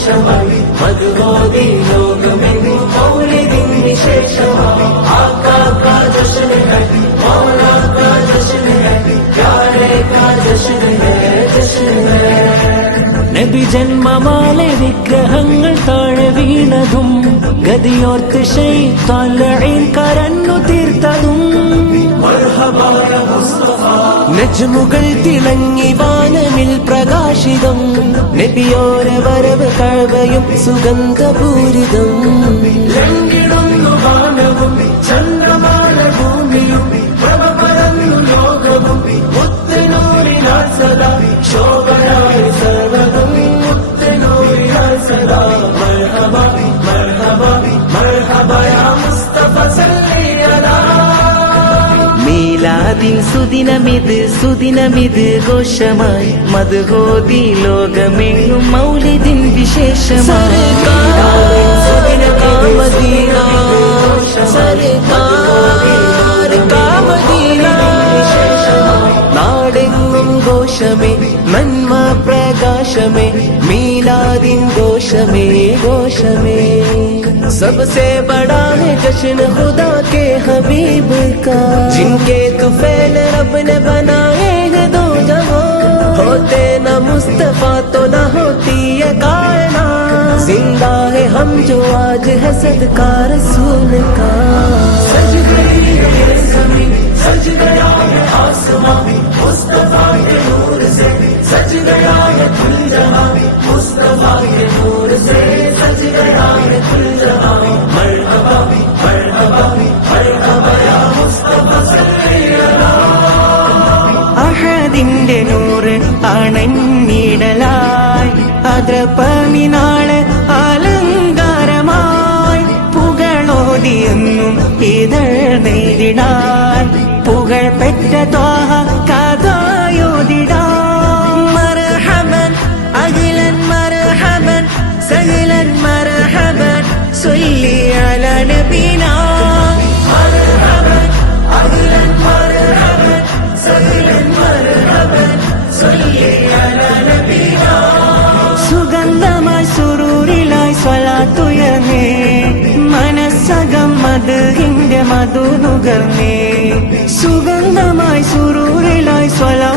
ഘോഷമായി മദ്ഹോദി ലോകമെങ്ങും മൗലിദിൻ വിശേഷമായി ആका का जश्न है मौला का जश्न है प्यारे का जश्न है जश्न है നബി ജന്മമാലെ വിഗ്രഹങ്ങൾ താഴെ വീണതും ഗതിയോർത്ത് ശൈത്താൻ ലഈൻ കരഞ്ഞു തീർത്തതും മർഹബായ മുസ്തഫ നജ്മുകൾ തിളങ്ങി വാനമിൽ പ്രകാശിതം നബിയോരെ വരവ് കഅബയും സുഗന്ധപൂരിതം ലംഘിടുന്നു വാനവും ചന്ദ്രമാല ഭൂമിയും പ്രഭ പരന്നു ലോകവും മുത്തുനൂറിനാൽ സദാ ശോഭയായ സർവ്വതും മുത്തുനൂറിനാൽ സദാ മർഹബ മർഹബ മർഹബ യാ മുസ്തഫ സല്ലി അലാ മീലാദിൻ സുദിനമിത് ഘോഷമായി മദ്ഹോദി ലോകമെങ്ങും മൗലിദിൻ വിശേഷമായി നാടെങ്ങും ഘോഷമേ നന്മ പ്രകാശമേ മീലാദിൻ ഘോഷമേ ഘോഷമേ सबसे बड़ा है जश्न खुदा के हबीब का जिनके तुफैल रब ने बनाए हैं दो जहां होते न मुस्तफा तो न होती ये कायनात जिंदा है हम जो आज है सदका रसूल का सज गई है ये ज़मीन सज गया है आसमां मुस्तफा के नूर से सज गया है कुल जहां मुस्तफा के नूर से सज गया है कुल जहां मरहबा मरहबा मरहबा या मुस्तफा सल्ली अला അഹദിന്റെ നൂറ് അണഞ്ഞിടലായി അദ്രപമിനാള് അലങ്കാരമായി പുകളോതിയെന്നും ഇതൾ നെയ്തിടാൻ പുകൾ പെറ്റ ത്വാഹ കഥയോതിടാൻ മർഹബൻ അഖിലൻ മർഹബൻ സഹലൻ മർഹബൻ സല്ലി അലാ നബീനാ മർഹബൻ അഖിലൻ മർഹബൻ സഹലൻ മർഹബൻ സല്ലി അലാ നബീനാ സുഗന്ധമായി സുറൂരിലായി സ്വലാത്തുയർന്നേ മനസ്സകം മദ്ഹിന്റെ മധു നുകർന്നേ സുഗന്ധമായി സുറൂരിലായി സ്വലാ